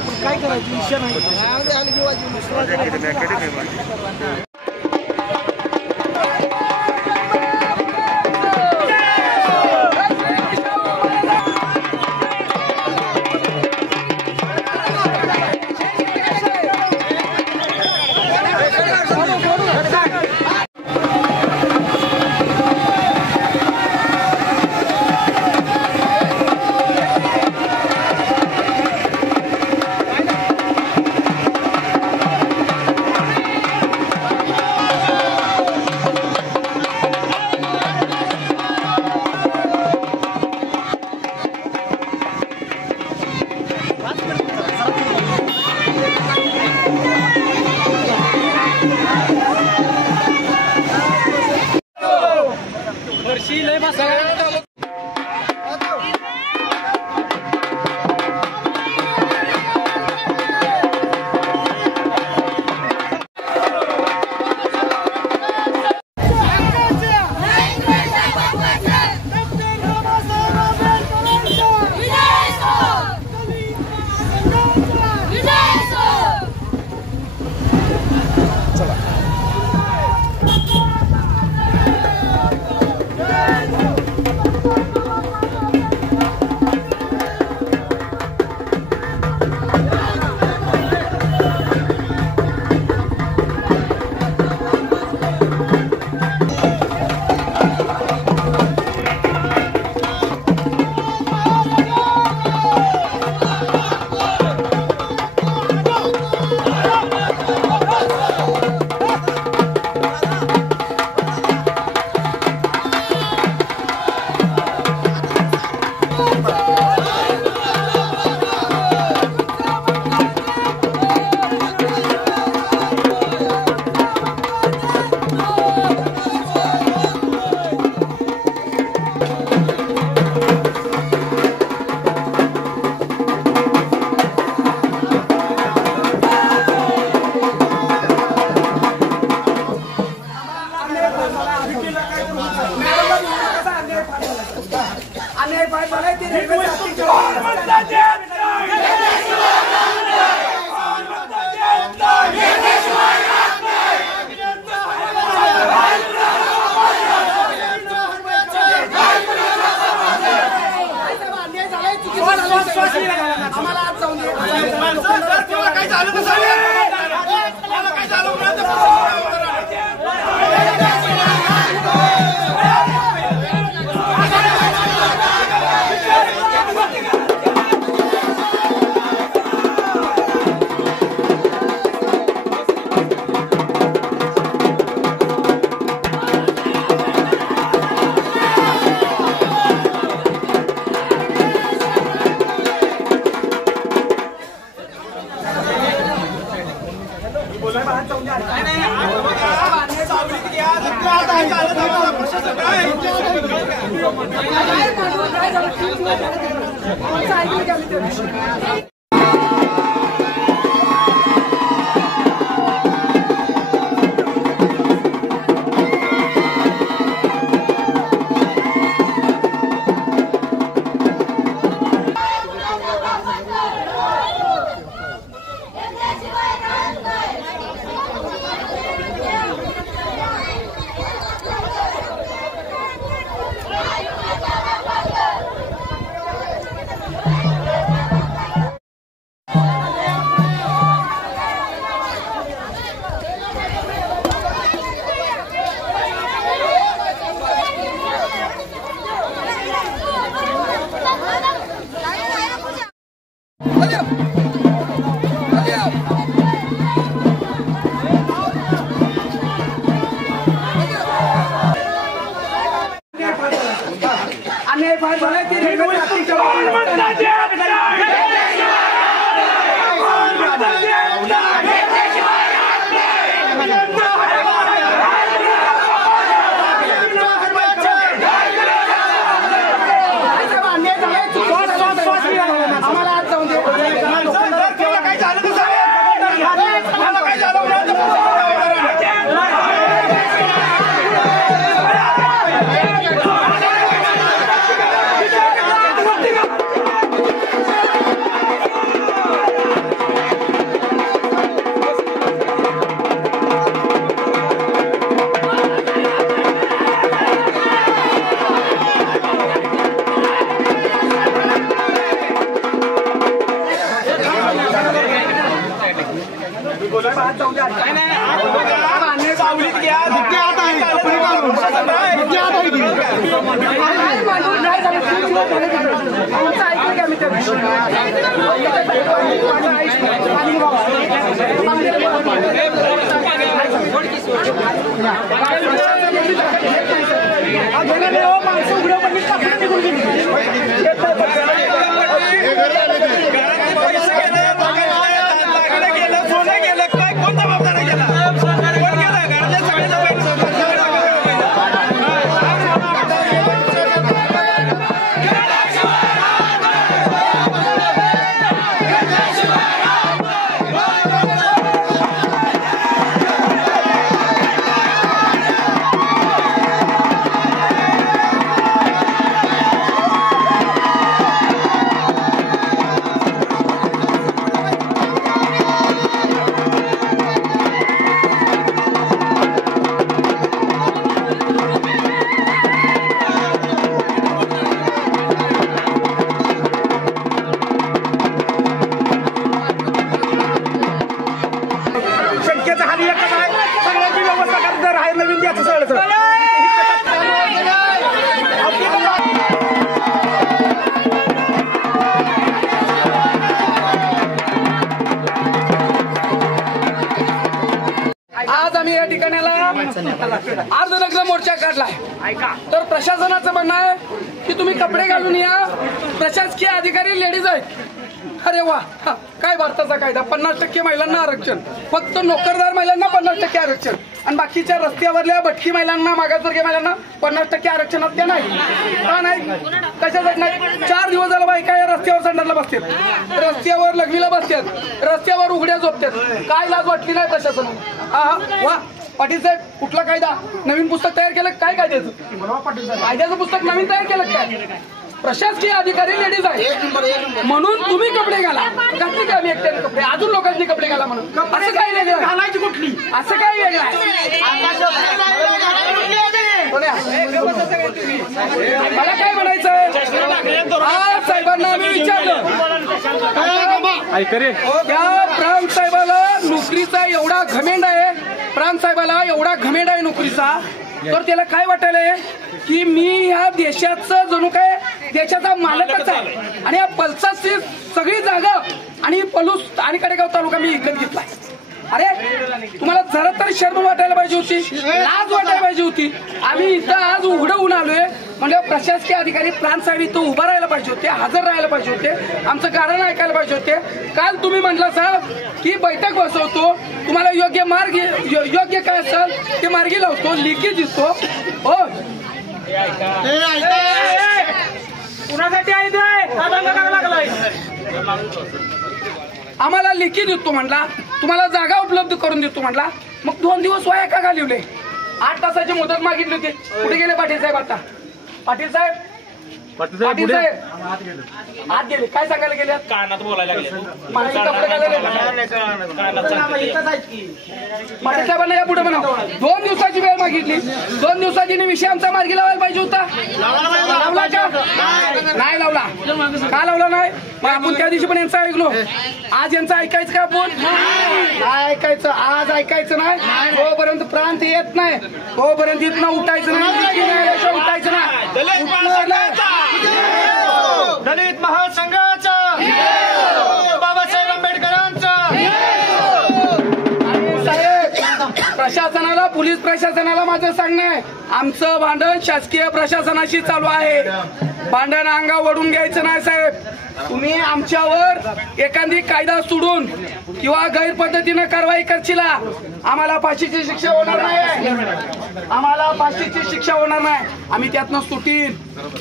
काय करायचं विषय नाही. आज आम्ही या ठिकाणाला अर्धनग्न मोर्चा काढलाय. तर प्रशासनाचं म्हणणं आहे की तुम्ही कपडे घालून या. प्रशासकीय अधिकारी लेडीज आहेत. अरे वा, काय भारताचा कायदा. 50% महिलांना आरक्षण, फक्त नोकरदार महिलांना 50% आरक्षण, आणि बाकीच्या रस्त्यावरल्या भटकी महिलांना, मागासवर्गीय महिलांना 50% आरक्षणात त्या नाही. का नाही? कशासाठी नाही? 4 दिवस झाला बायका या रस्त्यावर संडासला बसतात, रस्त्यावर लग्नीला बसतात, रस्त्यावर उघड्या झोपतात. काय लाज वाटली नाही प्रशासनाला? वा पाटील साहेब, कुठला कायदा? नवीन पुस्तक तयार केलं काय? कायद्याचं कायद्याचं पुस्तक नवीन तयार केलं काय? प्रशासकीय अधिकारी लेडीज आहे म्हणून तुम्ही कपडे घाला. घातली का आम्ही एकट्याने कपडे? अजून लोकांनी कपडे घाला म्हणून असं काय वेगळं घालायची कुठली? असं काय वेगळं आहे? मला काय म्हणायचंय? आज साहेबांना आम्ही विचारलं, त्या प्रांत साहेबाला नोकरीचा एवढा घमेंड आहे, प्रांत साहेबाला एवढा घमेंड आहे नोकरीचा, तर त्याला काय वाटायलंय की मी ह्या देशाचं जणू काय देशाचा मालकच आहे, आणि या पल्साची सगळी जागा आणि पलूस आणि कडेगाव तालुका मी विकत घेतलाय. अरे तुम्हाला जरा तरी शर्म वाटायला पाहिजे होती, लाज वाटायला पाहिजे होती. आम्ही इथं आज उघडं होऊन आलोय म्हणजे प्रशासकीय अधिकारी प्रांत साहेब इथं उभा राहायला पाहिजे होते, हजर राहायला पाहिजे होते, आमचं कारण ऐकायला पाहिजे होते. काल तुम्ही म्हटलं साहेब की बैठक बसवतो, तुम्हाला योग्य मार्ग योग्य काय असेल ते मार्गी लावतो, लिखित दिसतो. हो कुणासाठी आहे आम्हाला लिखित देतो म्हटला, तुम्हाला जागा उपलब्ध करून देतो म्हटला. मग 2 दिवस वाया का घालवले? 8 तासाची मुदत मागितली होती. कुठे गेले पाटील साहेब? आता पाटील साहेब आत गेले. काय सांगायला गेले? कानात बोलायला गेले. पाटील साहेबांना या पुढे म्हणा 2 दिवसाची वेळ मागितली. 2 दिवसाची विषय आमचा मार्गी लावायला पाहिजे होता. लावला का? नाही लावला. का लावला नाही? मग आपण त्या दिवशी पण यांचं ऐकलो. आज यांचं ऐकायचं का? आपण काय ऐकायचं? आज ऐकायचं नाही. तोपर्यंत प्रांत येत नाही, तोपर्यंत इथनं उठायचं नाही, उठायचं नाही. दलित महासंघाचा, बाबासाहेब आंबेडकरांचा. प्रशासनाला, पोलीस प्रशासनाला माझं सांगणं आहे, आमचं भांडण शासकीय प्रशासनाशी चालू आहे. भांडण अंगावर ओढून घ्यायचं नाही साहेब. तुम्ही आमच्यावर एखादी कायदा सोडून किंवा गैरपद्धतीनं कारवाई करशीला, आम्हाला फाशीची शिक्षा होणार नाही. आम्हाला फाशीची शिक्षा होणार नाही. आम्ही त्यातनं सुटीन,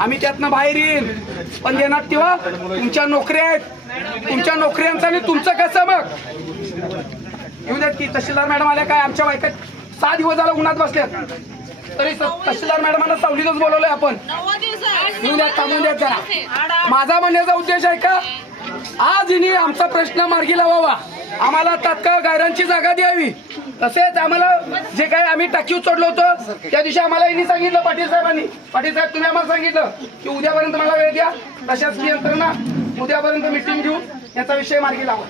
आम्ही त्यातनं बाहेर येईन. पण देण्यात तेव्हा तुमच्या नोकऱ्या आहेत, तुमच्या नोकऱ्यांचं आणि तुमचं कसं मग येऊ द्यात की. तहसीलदार मॅडम आल्या काय? आमच्या बायका 6 दिवस झाला उन्हात बसल्यात, तरी तहसीलदार मॅडमांना सावलीतच बोलवलंय आपण. येऊ द्यात, थांबून द्यात जरा. माझा म्हणण्याचा उद्देश आहे का, आज हिने आमचा प्रश्न मार्गी लावावा, आम्हाला तात्काळ गायरांची जागा द्यावी. तसेच आम्हाला जे काही आम्ही टाकीव चढलो होतो त्या दिवशी आम्हाला यांनी सांगितलं, पाटील साहेबांनी, पाटील साहेब तुम्ही आम्हाला सांगितलं की उद्यापर्यंत मला वेळ द्या, प्रशासकीय यंत्रणा उद्यापर्यंत मिटिंग घेऊन याचा विषय मार्गी लावा.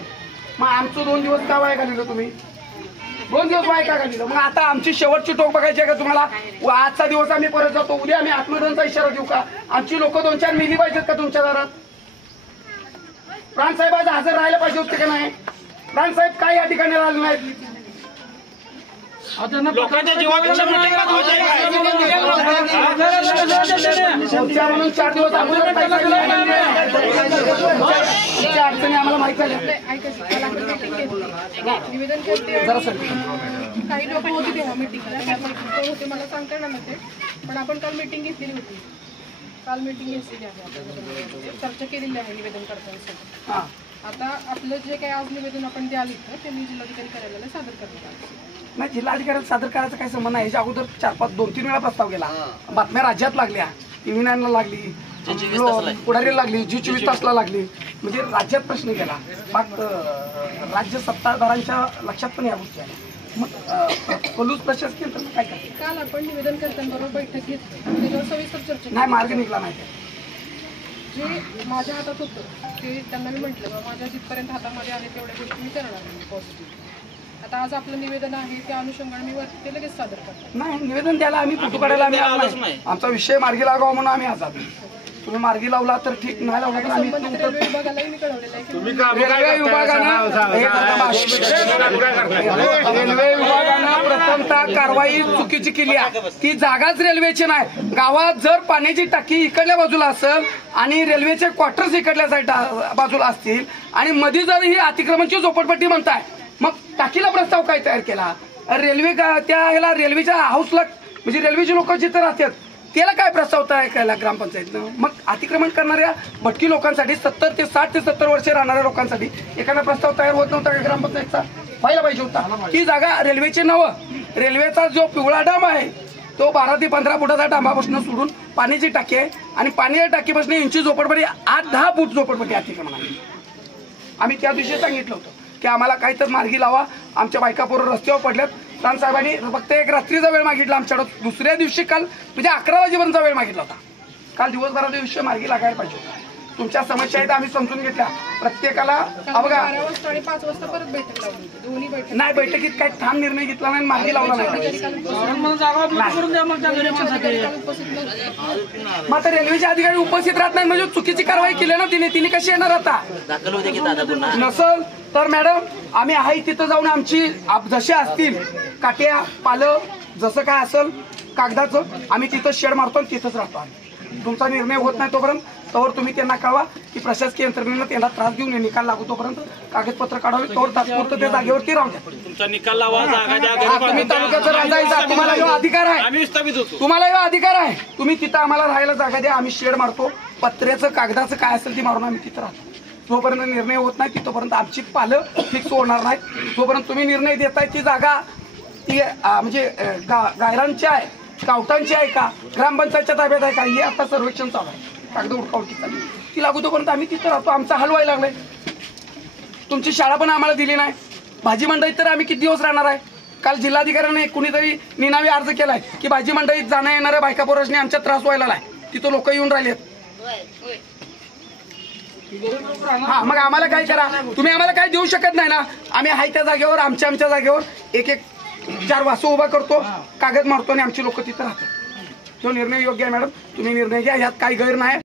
मग आमचं 2 दिवस का वाया घालवलं तुम्ही? 2 दिवस वाया का घालवलं? मग आता आमची शेवटची टोक बघायची आहे का तुम्हाला? आजचा दिवस आम्ही परत जातो, उद्या आम्ही आत्मदहनचा इशारा देऊ का? आमची लोक 2-4 मिली पाहिजेत का तुमच्या दारात? प्राणसाहेब आज हजर राहायला पाहिजे होते का नाही? प्राणसाहेब काय या ठिकाणी राहिले नाहीत? लोकांच्या जीवापेक्षा मोठी गरज होती. तुमच्या म्हणून 4 दिवस अगोदर पैसा दिला नाही. तुमच्या अडचणी आम्हाला माहित झाल्या. निवेदन करते जरा सर काही लोक होते तेव्हा मीटिंगला होते, मला सांगता येणार नव्हते, पण आपण काल मीटिंग घेतलेली होती. काल मीटिंग घेतलेली आहे, आपण चर्चा केलेली आहे निवेदन करताना. हा आता आपलं जे काही आज निवेदन आपण द्याल इथं ते मी जिल्हाधिकारी कार्यालयाला सादर करणार. नाही, जिल्हाधिकाऱ्याला सादर करायचा काही संबंध नाही. याच्या अगोदर 4-5-2-3 वेळा प्रस्ताव गेला. बातम्या राज्यात लागल्या, TV9 ला लागली, पुढारीला लागली, G24 तासला लागली. म्हणजे राज्यात प्रश्न गेला. मग राज्य सत्ताधाऱ्यांच्या लक्षात पण या गोष्टी आल्या. मग पलूस प्रशासकीय यंत्रणा काय करते? काल आपण निवेदन करताना बैठक घेतली, त्याच्यावर सविस्तर चर्चा नाही, मार्ग निघला नाही. जे माझ्या हातात होतं ते त्यांना मी म्हटलं, माझ्या जिथपर्यंत हातामध्ये आहे तेवढ्या गोष्टी मी करणार आहे पॉझिटिव्ह. आता आज आपलं निवेदन आहे त्या अनुषंगाने मी वरती ते लगेच सादर करतो. नाही, निवेदन द्यायला आम्ही फोटो काढायला आम्ही आलो नाही. आमचा विषय मार्गी लागावा म्हणून आम्ही आज आलो. तुम्ही मार्गी लावला तर ठीक, नाही लावला तर आम्ही संबंधित रेल्वे विभागालाही मी कळवलेलं आहे की रेल्वे विभागानं प्रथमतः कारवाई चुकीची केली आहे. ती जागाच रेल्वेची नाही. गावात जर पाण्याची टाकी इकडल्या बाजूला असेल आणि रेल्वेचे क्वार्टर्स इकडल्या साईड बाजूला असतील आणि मध्ये जर ही अतिक्रमणची झोपडपट्टी म्हणताय, मग टाकीला प्रस्ताव काय तयार केला? रेल्वे त्या ह्याला रेल्वेच्या हाऊसला म्हणजे रेल्वेचे लोक जिथे राहतात त्याला काय प्रस्ताव तयार केला ग्रामपंचायतनं? मग अतिक्रमण करणाऱ्या भटकी लोकांसाठी 60 ते 70 वर्षे राहणाऱ्या लोकांसाठी एखादा प्रस्ताव तयार होत नव्हता का ग्रामपंचायतचा? व्हायला पाहिजे होता. ही जागा रेल्वेची नवं. रेल्वेचा जो पिवळा डांब आहे तो 12 ते 15 फुटाचा डांबापासून सोडून पाण्याची टाकी आहे आणि पाण्याच्या टाकीपासून इंची झोपडपट्टी 8-10 फूट झोपडपट्टी अतिक्रमण आहे. आम्ही त्या दिवशी सांगितलं होतं की आम्हाला काही तर मार्गी लावा. आमच्या बायका पोरं रस्त्यावर पडल्यात. साहेबांनी फक्त एक रात्रीचा वेळ मागितला आमच्याकडं. दुसऱ्या दिवशी काल म्हणजे 11 वाजेपर्यंतचा वेळ मागितला होता. काल दिवसभराचा विषय मार्गी लागायला पाहिजे होता. तुमच्या समस्या आहेत आम्ही समजून घेतल्या. प्रत्येकाला बघा 12 वाजता आणि 5 वाजता परत बैठक लावली होती. दोन्ही बैठक नाही, बैठकीत काही ठाम निर्णय घेतला नाही, मार्गी लावला नाही. मग आता रेल्वेचे अधिकारी उपस्थित राहत नाही म्हणजे चुकीची कारवाई केली ना तिने कशी येणार आता? नसल तर मॅडम आम्ही आहे तिथं जाऊन आमची जसे असतील काट्या पालं जसं काय असेल कागदाचं आम्ही तिथं शेड मारतो आणि तिथंच राहतो. आम्ही तुमचा निर्णय होत नाही तोपर्यंत तुम्ही त्यांना कळवा की प्रशासकीय यंत्रणेनं त्यांना त्रास देऊन निकाल लागू तोपर्यंत कागदपत्र काढावे तोवर तात्पुरतं त्या जागेवरती राहू द्या. तुमचा निकाल लावा, जागा द्या. तुम्ही तालुक्याचा राजा आहे, तुम्हाला हा अधिकार आहे. आम्ही विस्थापित होतो. तुम्हाला हा अधिकार आहे. तुम्ही तिथं आम्हाला राहायला जागा द्या. आम्ही शेड मारतो. पत्र्याचं कागदाचं काय असेल ती मारून आम्ही तिथं राहतो. जोपर्यंत निर्णय होत नाही तिथपर्यंत आमची पालं फिक्स होणार नाही. जोपर्यंत तुम्ही निर्णय देताय ती जागा ती म्हणजे गायरांची आहे, गावठांची आहे का, ग्रामपंचायतच्या ताब्यात आहे का, हे आता सर्वेक्षण चालू आहे. कागद उडकाउडकी चालू ती लागू तोपर्यंत आम्ही तिथं राहतो. आमचा हल व्हायला लागलाय. तुमची शाळा पण आम्हाला दिली नाही. भाजी मंडईत तर आम्ही किती दिवस राहणार आहे? काल जिल्हाधिकाऱ्याने कुणीतरी निनावी अर्ज केलाय की भाजी मंडईत जाण्या येणाऱ्या बायका पोरांनी आमच्या त्रास व्हायला आहे. तिथं लोक येऊन राहिलेत. हा, मग आम्हाला काय करा? तुम्ही आम्हाला काय देऊ शकत नाही ना. आम्ही आहे त्या जागेवर आमच्या जागेवर एक 4 वासू उभा करतो, कागद मारतो आणि आमची लोक तिथं राहतात. तो निर्णय योग्य आहे मॅडम. तुम्ही निर्णय घ्या, यात काही गैर नाही.